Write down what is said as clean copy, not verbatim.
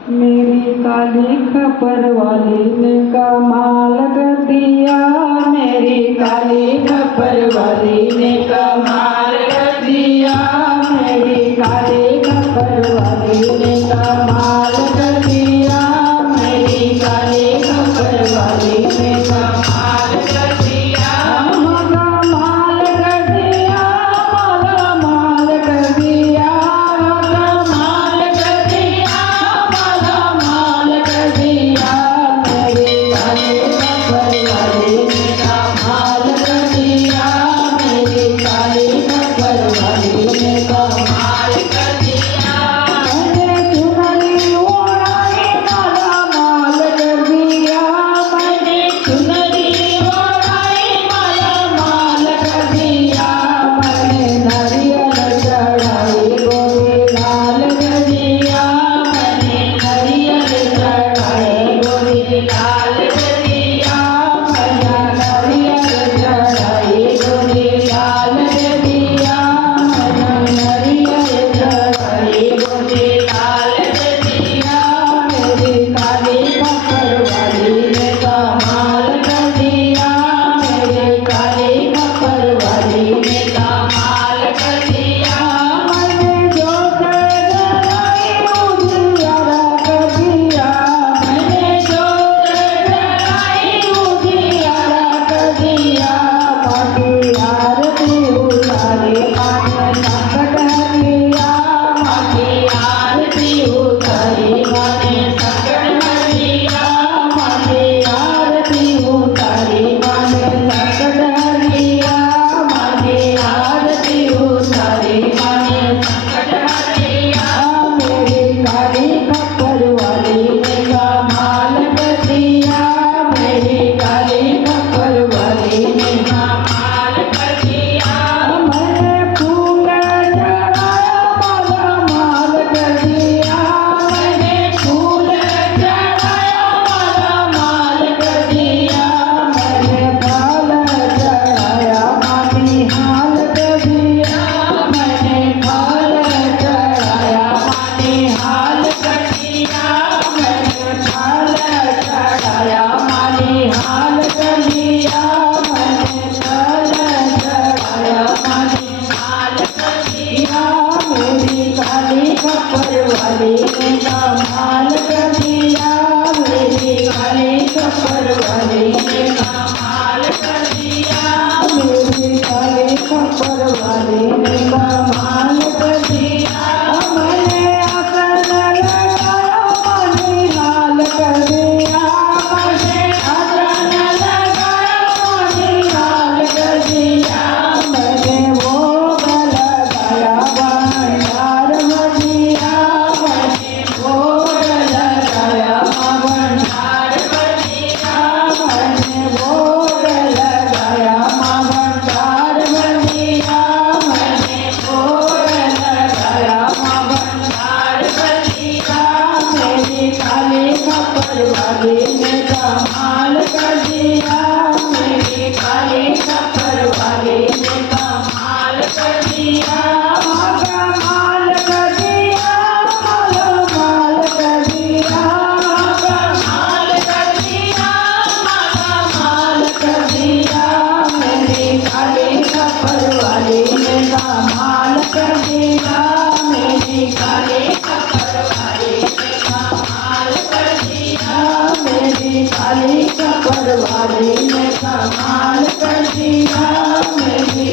मेरी काली खपर वाली ने कमाल कर दिया। मेरी काली खपर वाली ने कमाल कर दिया। मेरी काली खपर वाली ने कमाल कर दिया। मेरी काली खपर वाली ने कमाल कर दिया। कमाल कर दिया, माल कर दिया, कमाल कर दिया, माल कर दिया। मेरी काली खपर वाली ने कमाल कर दिया। मेरी काली खपर वाली ने कमाल कर दिया। मैंने चुनरी ओढ़ाई, माल कर दिया। मैंने चुनरी ओढ़ाई, माल कर दिया। मैंने नारियल चढ़ाई, गोरी लाल कर दिया। मैंने नारियल चढ़ाई, गोरी लाल कर दिया। मैंने नारियल चढ़ाई, गोरी लाल कर दिया। मैंने नारियल चढ़ाई, गोरी लाल कर दिया। मेरी काली खपर वाली ने कमाल कर दिया। मेरी काली खपर वाली ने कमाल कर दिया। मैंने जोत जलाई, उजियारा कर दिया। मैंने जोत जलाई, उजियारा कर दिया। माटी आरती उतारी, माने संकट हरिया। माटी आरती उतारी, माने संकट हरिया। माटी आरती उतारी, माने संकट हरिया। माटी आरती उतारी, माने संकट हरिया। मेरी काली खपर वाली ने कमाल कर दिया। मेरी काली खपर वाली ने कमाल कर दिया। मैंने फूल चढ़ाया, माल कर दिया। मैंने फूल चढ़ाया, माल कर दिया। मैंने फल चढ़ाया, माटी हाल कर दिया। मैंने फल चढ़ाया, माटी हाल कर दिया। मैंने फल चढ़ाया, माटी हाल कर दिया। मैंने फल चढ़ाया, माटी हाल कर दिया। मेरी काली खपर वाली ने कमाल कर दिया। मेरी काली खपर वाली ने कमाल कर दिया। मेरी काली खपर वाली ने कमाल कर दिया। मैंने आसन लगाया, मनी हाल कर दिया। मैंने आसन लगाया, मनी हाल कर दिया। मैंने भोग लगाया, भंडार बजिया। मैंने भोग लगाया, भंडार बजिया। मैंने भोग लगाया, भंडार बजिया। मैंने भोग लगाया, भंडार बजिया। मेरी काली खपर वाली ने कमाल कर दिया। मेरी काली खपर वाली ने कमाल कर दिया। कमाल कर दिया, माल कर दिया। कमाल कर दिया, माल कर दिया। मेरी काली खपर वाली ने कमाल कर दिया। मेरी काली खपर वाली ने कमाल कर दिया। मेरी काली खपर वाली ने कमाल कर दिया। मेरी